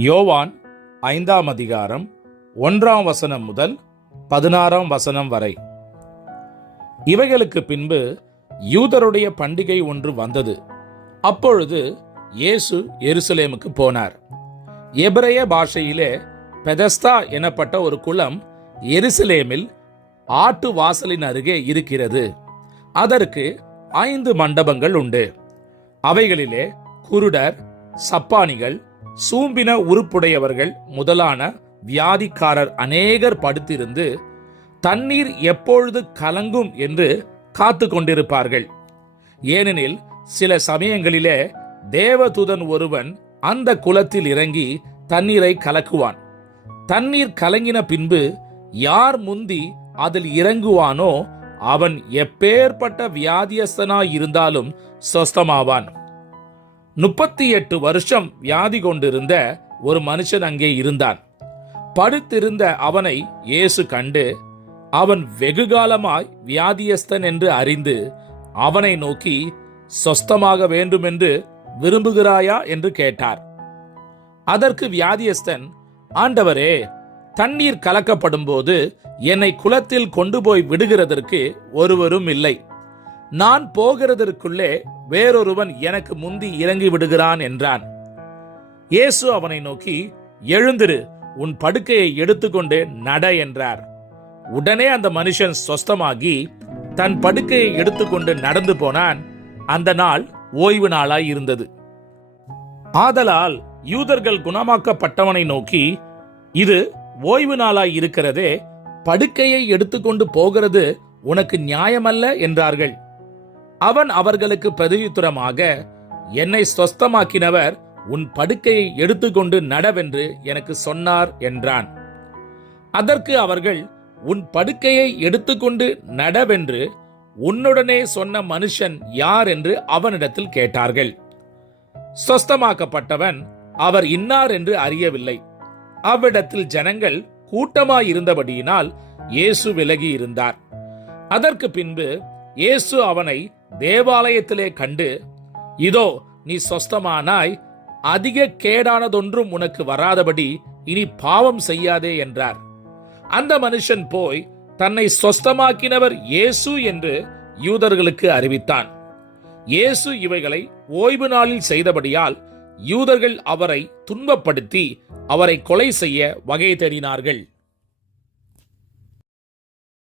யோவான் ஐந்தாம் அதிகாரம் ஒன்றாம் வசனம் முதல் பதினாறாம் வசனம் வரை. இவைகளுக்கு பின்பு யூதருடைய பண்டிகை ஒன்று வந்தது. அப்பொழுது இயேசு எருசலேமுக்கு போனார். எபிரேய பாஷையிலே பெதஸ்தா எனப்பட்ட ஒரு குளம் எருசலேமில் ஆட்டு வாசலின் அருகே இருக்கிறது. அதற்கு ஐந்து மண்டபங்கள் உண்டு. அவைகளிலே குருடர் சப்பானிகள் சூம்பின உருப்புடையவர்கள் முதலான வியாதிக்காரர் அநேகர் படுத்திருந்து தண்ணீர் எப்பொழுது கலங்கும் என்று காத்து கொண்டிருப்பார்கள். ஏனெனில் சில சமயங்களிலே தேவதூதன் ஒருவன் அந்த குளத்தில் இறங்கி தண்ணீரை கலக்குவான். தண்ணீர் கலங்கின பின்பு யார் முந்தி அதில் இறங்குவானோ அவன் எப்பேற்பட்ட வியாதியஸ்தனாய் இருந்தாலும் சொஸ்தமாவான். முப்பத்தி எட்டு வருஷம் வியாதி கொண்டிருந்த ஒரு மனுஷன் அங்கே இருந்தான். படுத்திருந்த அவனை இயேசு கண்டு அவன் வெகுகாலமாய் வியாதியஸ்தன் என்று அறிந்து அவனை நோக்கி சொஸ்தமாக வேண்டுமென்று விரும்புகிறாயா? என்று கேட்டார். அதற்கு வியாதியஸ்தன் ஆண்டவரே தண்ணீர் கலக்கப்படும் போது என்னை குளத்தில் கொண்டு போய் விடுகிறதற்கு ஒருவரும் இல்லை. நான் போகிறதற்குள்ளே வேறொருவன் எனக்கு முந்தி இறங்கி விடுகிறான் என்றான். இயேசு அவனை நோக்கி எழுந்திரு உன் படுக்கையை எடுத்துக்கொண்டு நட என்றார். உடனே அந்த மனுஷன் சொஸ்தமாகி தன் படுக்கையை எடுத்துக்கொண்டு நடந்து போனான். அந்த நாள் ஓய்வு நாளாய் இருந்தது. ஆதலால் யூதர்கள் குணமாக்கப்பட்டவனை நோக்கி இது ஓய்வு நாளாய் இருக்கிறதே படுக்கையை எடுத்துக்கொண்டு போகிறது உனக்கு நியாயமல்ல என்றார்கள். அவன் அவர்களுக்கு பிரதியுத்தரமாக என்னை சொஸ்தமாக்கினவர் உன் படுக்கையை எடுத்துக்கொண்டு நடவென்று எனக்கு சொன்னார் என்றான். அதற்கு அவர்கள் உன் படுக்கையை எடுத்துக்கொண்டு நடவென்று உன்னுடனே சொன்ன மனுஷன் யார் என்று அவனிடத்தில் கேட்டார்கள். சொஸ்தமாக்கப்பட்டவன் அவர் இன்னார் என்று அறியவில்லை. அவ்விடத்தில் ஜனங்கள் கூட்டமாயிருந்தபடியினால் இயேசு விலகி இருந்தார் அதற்கு பின்பு இயேசு அவனை தேவாலயத்திலே கண்டு இதோ நீ சொஸ்தமானாய் அதிக கேடானதொன்றும் உனக்கு வராதபடி இனி பாவம் செய்யாதே என்றார். அந்த மனுஷன் போய் தன்னை சொஸ்தமாக்கினவர் இயேசு என்று யூதர்களுக்கு அறிவித்தான். இயேசு இவைகளை ஓய்வு நாளில் செய்தபடியால் யூதர்கள் அவரை துன்பப்படுத்தி அவரை கொலை செய்ய வகை தேடினார்கள்.